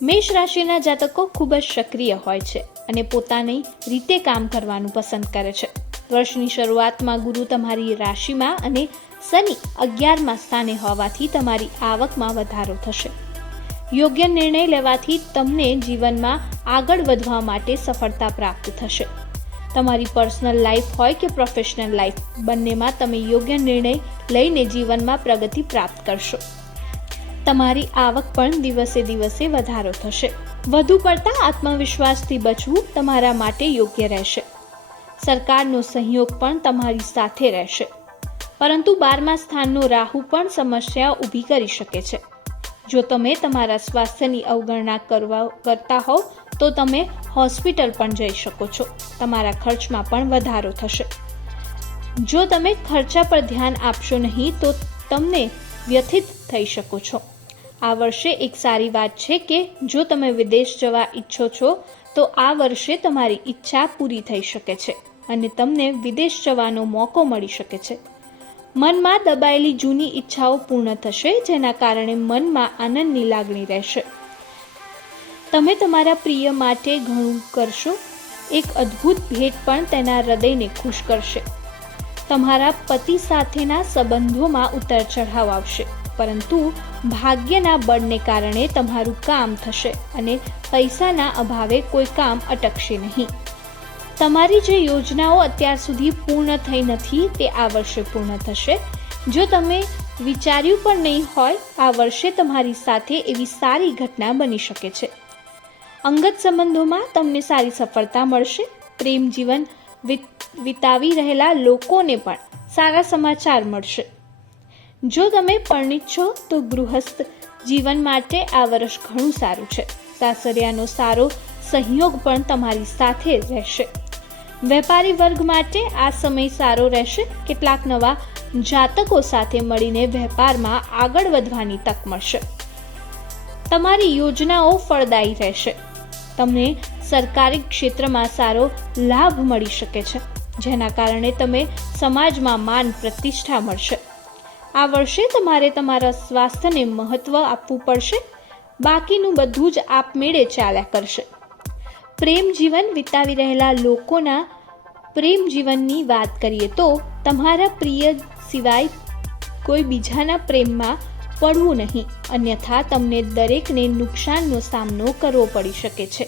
મેષ રાશિના જાતકો ખૂબ જ સક્રિય હોય છે અને પોતાની રીતે કામ કરવાનું પસંદ કરે છે. વર્ષની શરૂઆતમાં ગુરુ તમારી રાશિમાં અને શનિ 11મા સ્થાને હોવાથી તમારી આવકમાં વધારો થશે. યોગ્ય નિર્ણય લેવાથી તમને જીવનમાં આગળ વધવા માટે સફળતા પ્રાપ્ત થશે. તમારી પર્સનલ લાઈફ હોય કે પ્રોફેશનલ લાઈફ, બંનેમાં તમે યોગ્ય નિર્ણય લઈને જીવનમાં પ્રગતિ પ્રાપ્ત કરશો. તમારી આવક પણ દિવસે દિવસે વધારો થશે. વધુ પડતા આત્મવિશ્વાસથી બચવું તમારા માટે યોગ્ય રહેશે. સરકારનો સહયોગ પણ તમારી સાથે રહેશે, પરંતુ 12મા સ્થાનનો રાહુ પણ સમસ્યા ઊભી કરી શકે છે. જો તમે તમારા સ્વાસ્થ્યની અવગણના કરતા હોવ તો તમે હોસ્પિટલ પણ જઈ શકો છો. તમારા ખર્ચમાં પણ વધારો થશે. જો તમે ખર્ચા પર ધ્યાન આપશો નહીં તો તમને વ્યથિત થઈ શકો છો. આ વર્ષે એક સારી વાત છે કે જો તમે વિદેશ જવા ઈચ્છો છો તો આ વર્ષે તમારી ઈચ્છા પૂરી થઈ શકે છે અને તમને વિદેશ જવાનો મોકો મળી શકે છે. મનમાં દબાયેલી જૂની ઈચ્છાઓ પૂર્ણ થશે, જેના કારણે મનમાં આનંદની લાગણી રહેશે. તમે તમારા પ્રિય માટે ઘણું કરશો. એક અદ્ભુત ભેટ પણ તેના હૃદયને ખુશ કરશે. તમારા પતિ સાથેના સંબંધોમાં ઉતાર ચઢાવ આવશે, પરંતુ ભાગ્યના બળને કારણે તમારું કામ થશે અને પૈસાના અભાવે કોઈ કામ અટકશે નહીં. તમારી જે યોજનાઓ અત્યાર સુધી પૂર્ણ થઈ નથી તે આ વર્ષે પૂર્ણ થશે. જો તમે વિચાર્યું પણ નહીં હોય, આ વર્ષે તમારી સાથે એવી સારી ઘટના બની શકે છે. અંગત સંબંધોમાં તમને સારી સફળતા મળશે. પ્રેમ જીવન વિતાવી રહેલા લોકોને પણ સારા સમાચાર મળશે. જો તમે પરણિત છો તો ગૃહસ્થ જીવન માટે આ વર્ષ ઘણું સારું છે. સાસરિયાનો સારો સહયોગ પણ તમારી સાથે રહેશે. વેપારી વર્ગ માટે આ સમય સારો રહેશે. કેટલાક નવા જાતકો સાથે મળીને વેપારમાં આગળ વધવાની તક મળશે. તમારી યોજનાઓ ફળદાયી રહેશે. તમને સરકારી ક્ષેત્રમાં સારો લાભ મળી શકે છે, જેના કારણે તમે સમાજમાં માન પ્રતિષ્ઠા મળશે. આ વર્ષે તમારે તમારા સ્વાસ્થ્યને મહત્વ આપવું પડશે. બાકીનું બધું જ આપમેળે ચાલ્યા કરશે. પ્રેમ જીવન વિતાવી રહેલા લોકોના પ્રેમ જીવનની વાત કરીએ તો તમારા પ્રિય સિવાય કોઈ બીજાના પ્રેમમાં પડવું નહીં, અન્યથા તમને દરેકને નુકસાનનો સામનો કરવો પડી શકે છે.